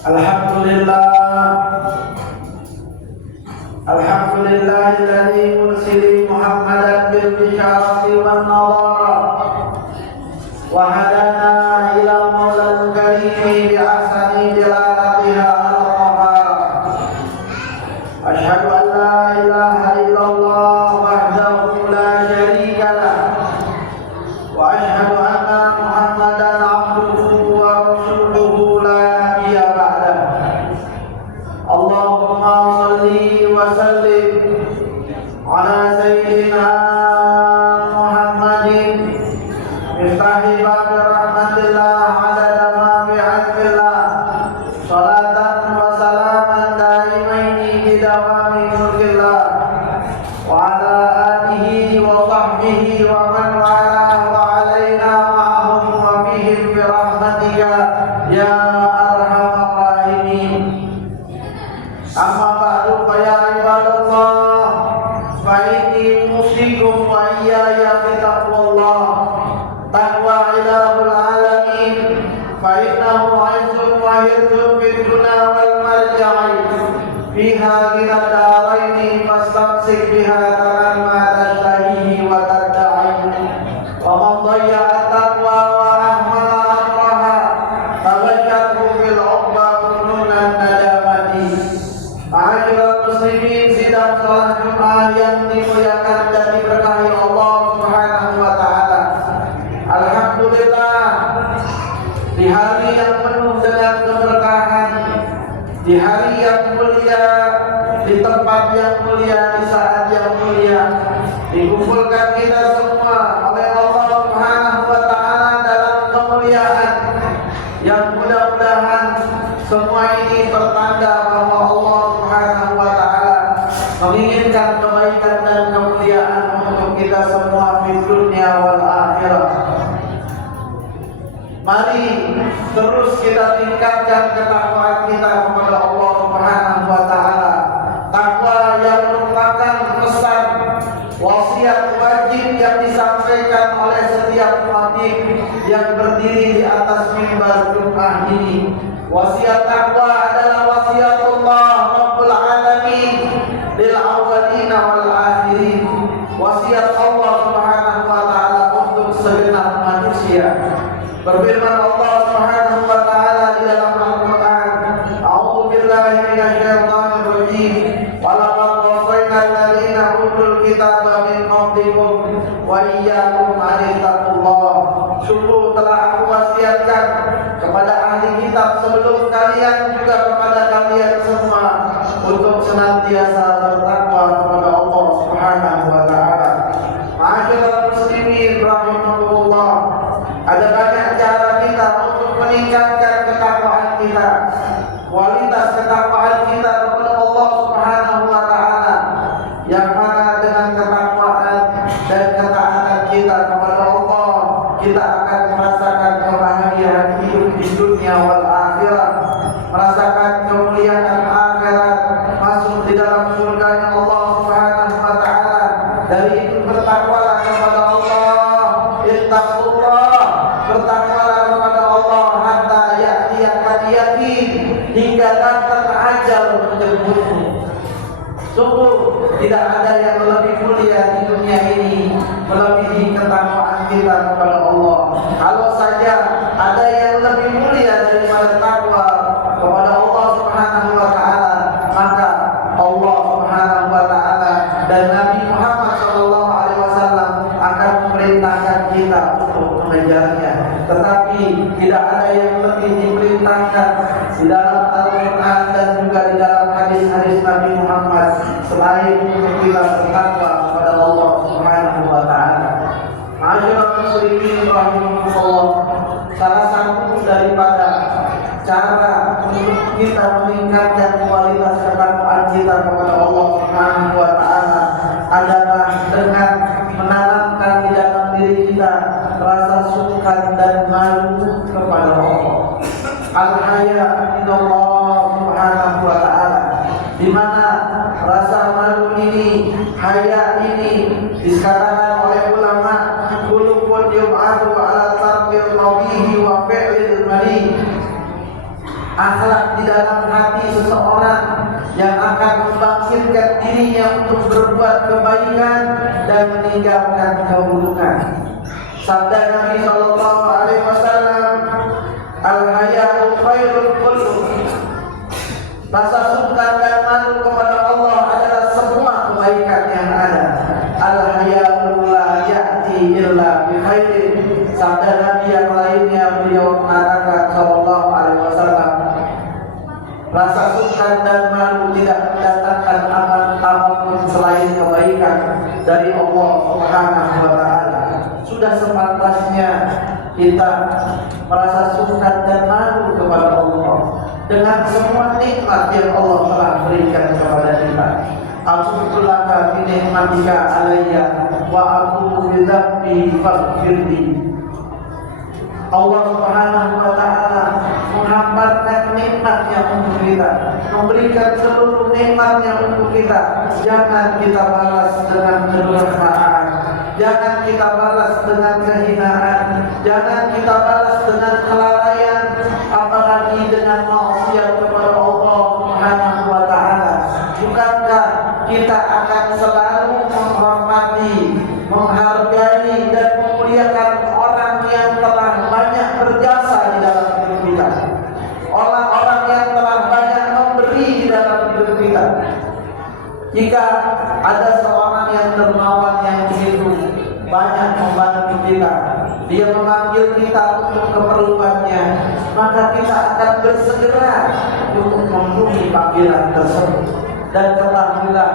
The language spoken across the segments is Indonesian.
Alhamdulillahilladzi mursili Muhammadan bil bisyarati wan nadara wa hadana ila maulal karim bi ahsani dilalatiha al-qahar. Asyhadu an la ilaha illallah wahdahu la syarika lah wa asyhadu anna Muhammadan abduhu wa rasuluhu la nabiyya ba'dah. Allahumma shalli wa sallim ala sayyidina Muhammadin miftahi babi rahmatillah adada ma bi'azbillah salatan wa salaman daimaini bidawami mulkillah wa ala alihi wa sahbihi wa man wala wa alaina ma'ahum wa bihim birahmatika ya arhamar rahimin. Amma ba'du fa ya ibadallah fa inni musikum wa iyaya bitaqwallah taqwa ilahul alamin fa innahu aizun wa hirzun fid dunya wal marja'i fiha ghina daraini fastamsik biha taran ma tashtahihi wa tadda'i wa man dayya'a taqwa wa ahmala amraha taghayyaru fil uqba fununan nadamati. Ma'asyiral muslimin, sidang salat Jumat yang dimuliakan dan diberkahi Allah Subhanahu wa taala. Alhamdulillah, di hari yang penuh dengan keberkahan, di hari yang mulia, di tempat yang mulia, di saat yang mulia, dikumpulkan kita semua oleh Allah Subhanahu wa taala dalam kemuliaan yang mudah-mudahan semua ini pertanda bahwa Allah Subhanahu wa taala menginginkan kebaikan dan kemuliaan untuk kita semua di dunia wal akhirah. Mari terus kita tingkatkan ketakwaan kita kepada Allah Subhanahu wa taala. Takwa yang merupakan pesan wasiat wajib yang disampaikan oleh setiap khatib yang berdiri di atas mimbar Jumat ini. Wasiat takwa adalah wasiatullah Rabbul Alamin lil awwalina wal akhirin. Wasiat Allah Subhanahu wa taala untuk segenap manusia. Berfirman Allah Subhanahu wa taala di dalam Al-Qur'an, A'udzu billahi minasyaitonir rajim. Wa laqad wasayna alladziina utul kitaba min qablikum wa iyyakum an ittaqullah. Sungguh telah aku wasiatkan kepada ahli kitab sebelum kalian juga kepada kalian semua untuk senantiasa bertakwa kepada Allah Subhanahu wa taala. Ma'asyiral muslimin rahimakumullah, ada banyak cara kita untuk meningkatkan ketakwaan kita, kualitas ketakwaan kita kepada Allah Subhanahu wa taala, yang mana dengan ketakwaan dan ketaatan kita kepada Allah, kita akan merasakan kebahagiaan hidup di dunia wal akhirah, merasakan kemuliaan akhirat, masuk di dalam surganya Allah Subhanahu wa taala. Dari itu bertakwalah kepada Allah, ittaqullah, bertakwalah kepada Allah hatta ya'tiyakal yaqin, hingga datang ajal menjemputmu. Sungguh tidak ada yang lebih mulia di dunia ini melebihi ketakwaan kita kepada Allah. Kalau saja ada yang lebih mulia daripada takwa kepada Allah Subhanahu wa taala, maka Allah Subhanahu wa taala dan Nabi Muhammad sallallahu alaihi wasallam akan memerintahkan kita untuk mengejarnya. Tetapi tidak ada yang lebih diperintahkan di dalam Al-Qur'an dan juga di dalam hadis-hadis Nabi Muhammad selain untuk kita bertakwa kepada Allah Subhanahu wa taala. Ma'asyiral muslimin rahimakumullah, salah satu daripada cara untuk kita meningkatkan kualitas ketakwaan kita kepada Allah Subhanahu wa taala adalah dengan menanamkan di dalam diri kita rasa sungkan dan malu kepada Allah. Al-haya minallah Subhanahu wa taala, di mana rasa malu ini, haya ini dikatakan oleh ulama, kulubun yub'atu ala tarbil qabihi wa fi'lil mali. akhlak di dalam hati seseorang yang akan membangkitkan dirinya untuk berbuat kebaikan dan meninggalkan keburukan. Sabda Nabi sallallahu alaihi wasallam, al-haya'u khairul khuluq. Rasa sungkan dan malu kepada Allah adalah semua kebaikan yang ada. Al-haya'u la ya'ti illa bi khairin. Sabda Nabi yang lainnya beliau mengatakan sallallahu alaihi wasallam, rasa sungkan dan malu tidak mendatangkan apapun selain kebaikan dari Allah Subhanahu wa taala. Sudah sepantasnya kita merasa sungkan dan malu kepada Allah dengan semua nikmat yang Allah telah berikan kepada kita. Alhamdulillah bi ni'matika alayya wa aqulu bi dzambi faghfirli. Allah Subhanahu wa taala menghamparkan nikmatnya untuk kita, memberikan seluruh nikmatnya untuk kita. Jangan kita balas dengan kedurhakaan, jangan kita balas dengan kehinaan, jangan kita balas dengan kelalaian, apalagi dengan maksiat kepada Allah Subhanahu wa taala. Bukankah kita akan selalu menghormati, menghargai dan memuliakan orang yang telah banyak berjasa di dalam hidup kita, orang-orang yang telah banyak memberi di dalam hidup kita. Jika ada seorang yang dermawan yang begitu banyak membantu kita, dia memanggil kita untuk keperluannya, maka kita akan bersegera untuk memenuhi panggilan tersebut. Dan ketahuilah,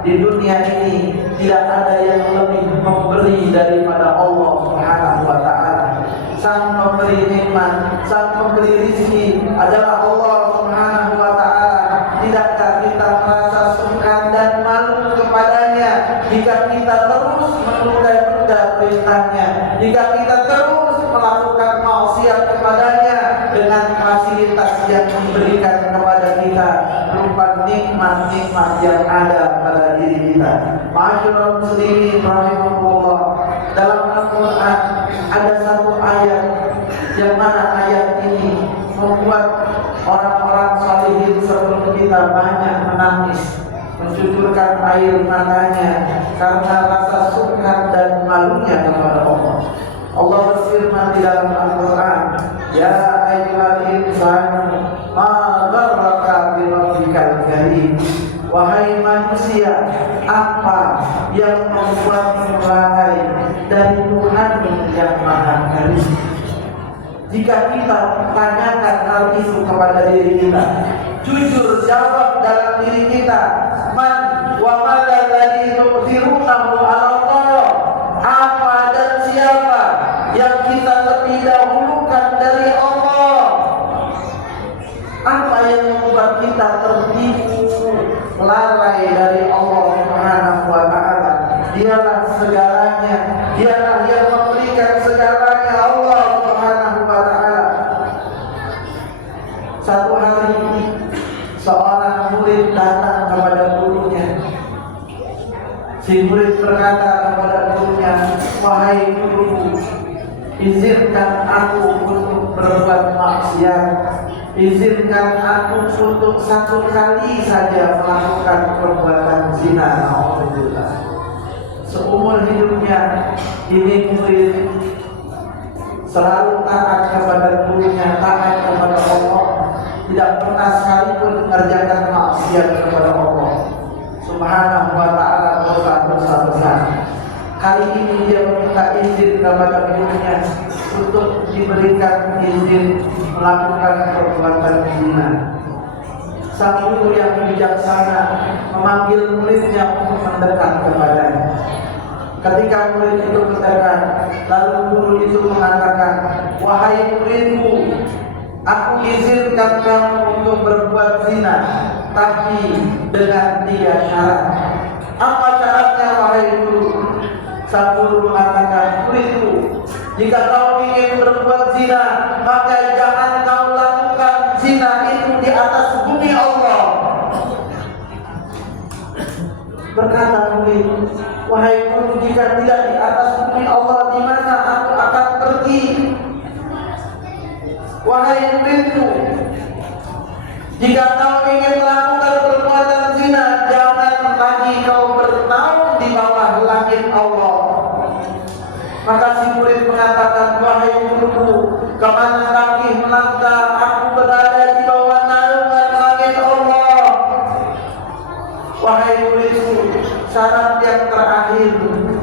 di dunia ini tidak ada yang lebih memberi daripada Allah Subhanahu wa taala. Sang pemberi nikmat, sang pemberi rezeki adalah Allah Subhanahu wa taala. Tidakkah kita merasa sungkan dan malu kepadanya jika kita terus menunda-nunda perintahnya, jika kita terus melakukan maksiat kepadanya dengan fasilitas yang diberikan kepada kita berupa nikmat-nikmat yang ada pada diri kita. Ma'asyiral muslimin rahimahullah, dalam Al-Quran ada satu ayat yang mana ayat ini membuat orang-orang salihin sebelum kita banyak menangis, mencucurkan air matanya karena rasa sungkan dan malunya kepada Allah. Allah berfirman di dalam Al-Quran, ya ayyuhal insanu ma gharraka bi rabbikal karim. Wahai manusia, apa yang membuatmu lalai dari Tuhanmu yang Maha Karim? Jika kita tanyakan hal itu kepada diri kita, jujur jawab dalam diri kita, man wa madza alladzi tu'thirunahu 'ala Allah. Apa dan siapa yang kita lebih dahulukan dari Allah? Apa yang membuat kita tertipu lalai dari Allah Subhanahu wa taala? Dialah segalanya, dialah yang memberikan segalanya, Allah Subhanahu wa taala. Satu hari seorang murid datang kepada gurunya. Si murid berkata kepada gurunya, wahai guruku, izinkan aku untuk berbuat maksiat, izinkan aku untuk satu kali saja melakukan perbuatan zina. Alhamdulillah. Seumur hidupnya ini murid selalu taat kepada gurunya, taat kepada Allah, tidak pernah sekalipun mengerjakan maksiat kepada Allah Subhanahu wa ta'ala, dosa-dosa besar. Kali ini dia meminta izin kepada gurunya untuk diberikan izin melakukan perbuatan zina. Sang guru yang bijaksana memanggil muridnya untuk mendekat kepadanya. Ketika murid itu mendekat, lalu guru itu mengatakan, wahai muridku, aku izinkan kamu untuk berbuat zina, tapi dengan 3 syarat. Apa syaratnya wahai guru? Sang guru mengatakan, muridku, jika kau ingin berbuat zina, maka jangan kau lakukan zina itu di atas bumi Allah. Berkata murid, wahai guru, jika tidak di atas bumi Allah, di mana aku akan pergi? Wahai muridku, Jika kau ingin melakukan perbuatan zina, jangan lagi kau bernaung di bawah langit Allah. Maka si murid mengatakan, wahai guruku, kemana kaki melangkah? Aku berada di bawah naungan langit Allah. Wahai muridku, syarat yang terakhir,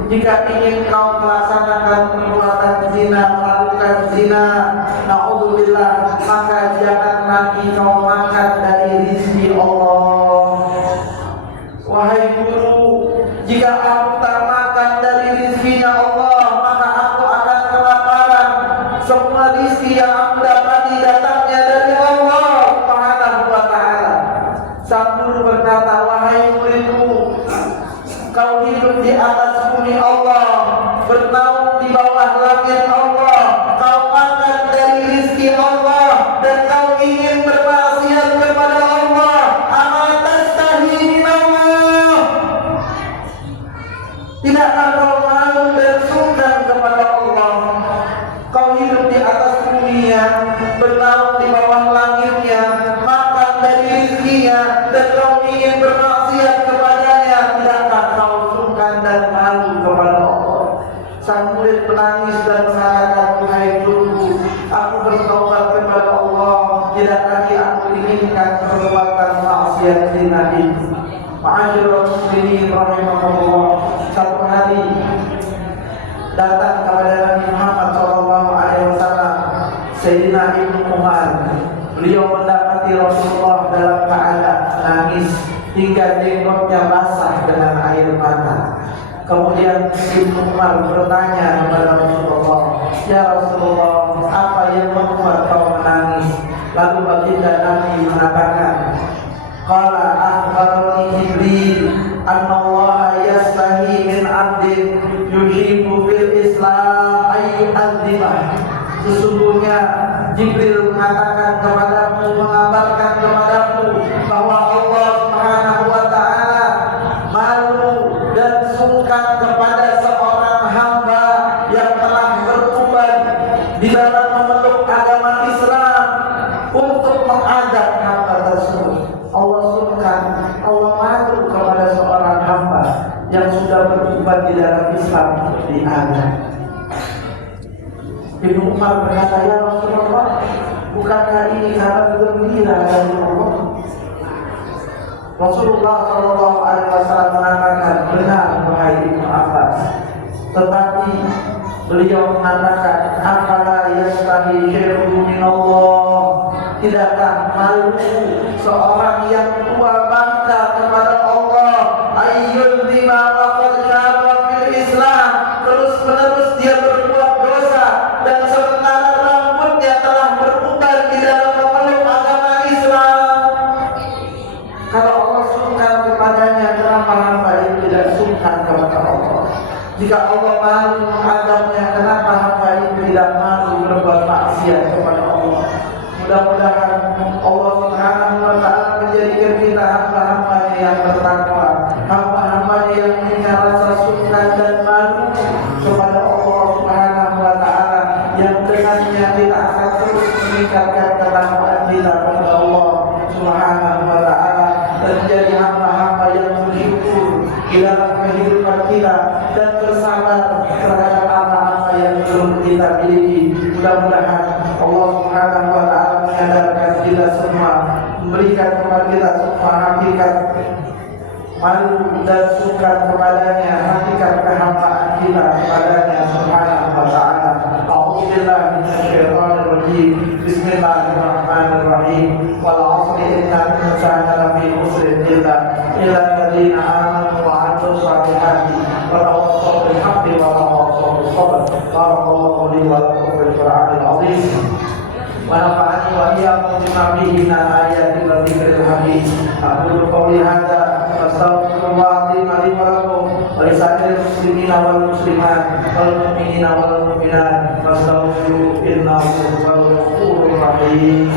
jika ingin kau melaksanakan perbuatan zina, melakukan zina, na'udzubillah, maka jangan lagi kau makan dari rizki Allah. Wahai guru, jika aku tak makan dari rizkinya Allah, maka aku akan kelaparan. Semua rizki yang aku dapati datangnya dari Allah Subhanahu wa ta'ala. Sang guru berkata, wahai muridku, kau hidup di atas bumi Allah, bernaung di bawah langit Allah, kau makan dari rizki Allah, dan kau ingin bermaksiat kepada Allah. Amatastahi min Allah. Tidakkah kau malu dan sungkan kepada Allah? Kau hidup di atas dunia, bernaung di bawah langitnya, makan dari rizkinya, dan kau ingin bermaksiat kepadanya. Tidakkah kau sungkan dan malu kepada Allah? Sang murid menangis dan mengatakan, wahai guruku, aku bertobat kepada Allah, tidak lagi aku inginkan perbuatan maksiat zina itu. Ma'asyiral muslimin rahimahullah. Satu hari datang kepada Nabi Muhammad SAW Sayyidina Ibnu Umar. Beliau mendapati Rasulullah dalam keadaan nangis hingga jenggotnya basah dengan air mata. Kemudian Ibnu Umar bertanya kepada Rasulullah, ya Rasulullah, apa yang membuat kau menangis? Lalu baginda Nabi mengatakan, qala akhbarani Jibril anna Allah yastahi min 'abdin yuhibbu fil Islam ay yu'adzibah. Sesungguhnya Jibril mengatakan kepadamu, mengabarkan kepadamu bahwa Allah Subhanahu wa ta'ala malu dan sungkan kepada seorang hamba yang telah bertobat di dalam memeluk agama Islam untuk mengazab hamba tersebut. Allah sungkan, Allah malu kepada seorang hamba yang sudah bertobat di dalam Islam diazab. Ibnu Umar berkata, ya Rasulullah, bukankah ini kabar gembira dari Allah? Rasulullah SAW mengatakan, benar wahai Ibnu Abbas. Tetapi beliau mengatakan, afala yastahi syai'un min Allah. Tidakkah malu seorang yang tua bangga kepada Allah, ayyul lima waqad syaba fil Islam, terus menerus dia berbuat dosa, dan sementara rambutnya telah beruban di dalam memeluk agama Islam. Kalau Allah sungkan kepadanya, kenapa hamba itu tidak sungkan kepada Allah? Jika Allah malu mengadabnya, kenapa hamba itu tidak malu berbuat maksiat kepada Allah? Mudah-mudahan Allah Subhanahu wa ta'ala menjadikan kita hamba-hambanya yang bertakwa, hamba-hambanya yang punya rasa sungkan dan malu kepada Allah Subhanahu wa ta'ala, yang dengannya kita akan terus meningkatkan ketakwaan kita kepada Allah Subhanahu wa ta'ala, dan menjadi hamba-hamba yang bersyukur di dalam kehidupan kita dan bersabar terhadap apa-apa yang belum kita miliki. Mudah-mudahan Allah Subhanahu wa ta'ala menyadarkan kita semua, memberikan kepada kita semua hakikat malu dan sungkan kepadanya, hakikat kehambaan kita kepadanya Subhanahu wa ta'ala. A'udzubillahi minasyaitonir rajim. Bismillahirrahmanirrahim. Wal 'asri innal insana lafi khusrin illa alladziina aamanu wa 'amilus shalihati wa tawassaw bil haqqi wa tawassaw bis sabr. Barakallahu li wa lakum fil Qur'anil 'azim. Wa nafa'ani wa iyyakum bima fihi minal ayati wa dzikril hakim. Aqulu qawli hadza astaghfirullahaladzim li wa lakum wa lisa'iril muslimina wal muslimat wal mu'minina wal mu'minat fastaghfiruhu innahu huwal ghafurur rahim.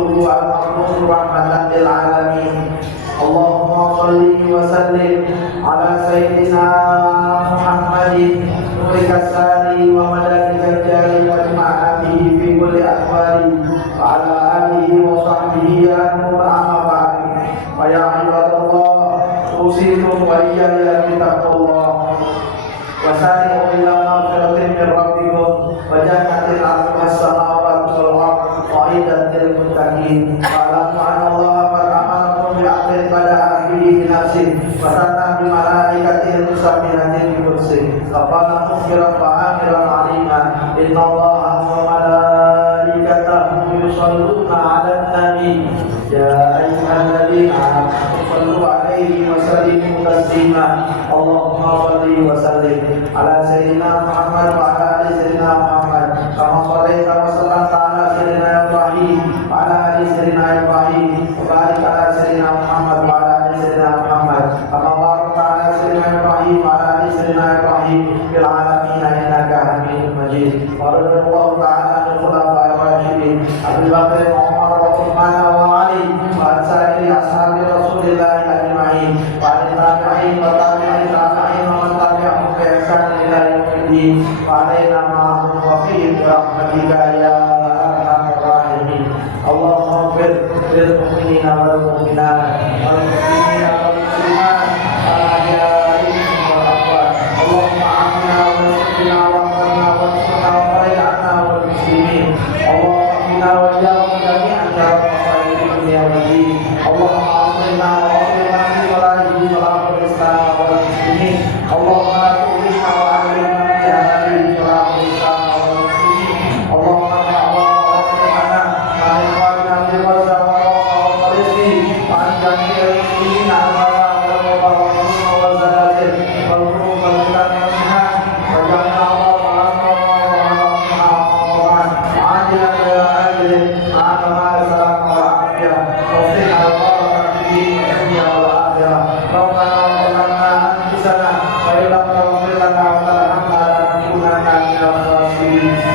rasuluhu al-mab'uts rahmatan lil alamin. Allahumma shalli wa sallim ala sayyidina Muhammadin nuril kasari wa madadil jari wa ma'abihi fi kulli ahwali wa ala alihi wa sahbihi ya nur amma ba'd. Wa ya ibadallah usikum wa iyaya bi taqwallah wa sari'u ila maghfiratin min rabbikum wa jannatin 'arduha as-samawati wal ardh wa 'iddatil muttaqin. Wa Allah pada akhiri nafsi wasana bi malaikatil musabbinatin bi kursi rabbana ighfir wa amiran alima inna allaha wa malaikatahu yusalluna 'alan nabi ya ayyuhalladzina amanu sallu 'alaihi wa sallimu taslima. Allahumma shalli wa sallim ala sayyidina Muhammad wa ala ali sayyidina Muhammad kama shallaita wa sallamta ala sayyidina Ibrahim wa ala ali sayyidina Ibrahim wa barik ala sayyidina Muhammad wa ala ali sayyidina Muhammad kama barakta ala sayyidina Ibrahim wa ala ali sayyidina Ibrahim fil alamin innaka Hamidum Majid. Wa radhiyallahu ta'ala anil khulafa'ir rasyidin Abu Bakr wa Umar wa Uthman wa Ali wa sa'iri ashabi Rasulillah ajma'in wa al tabi'in wa tabi'in tabi'in wa man tabi'ahum bi ihsan ila yaumiddin wa alaina ma'ahum wa fi rahmatika ya arhamar rahimin. Allahumma ighfir lil mu'minina wal mu'minat wal muslimina wal muslimat wal ahya'i wal amwat. Allahumma amina wa nasrina wa qina wa sunna wa faraj'na wal muslimin. Allahumma inna wa iyyakum jami'an ya rabbal dunya wal din. Allahumma aslihna wa aslihna fi walahi wa la islam wal muslimin. Allahumma la tu'minna wa alimna bi ahli wa la islam wal muslimin. Allahumma Rabbana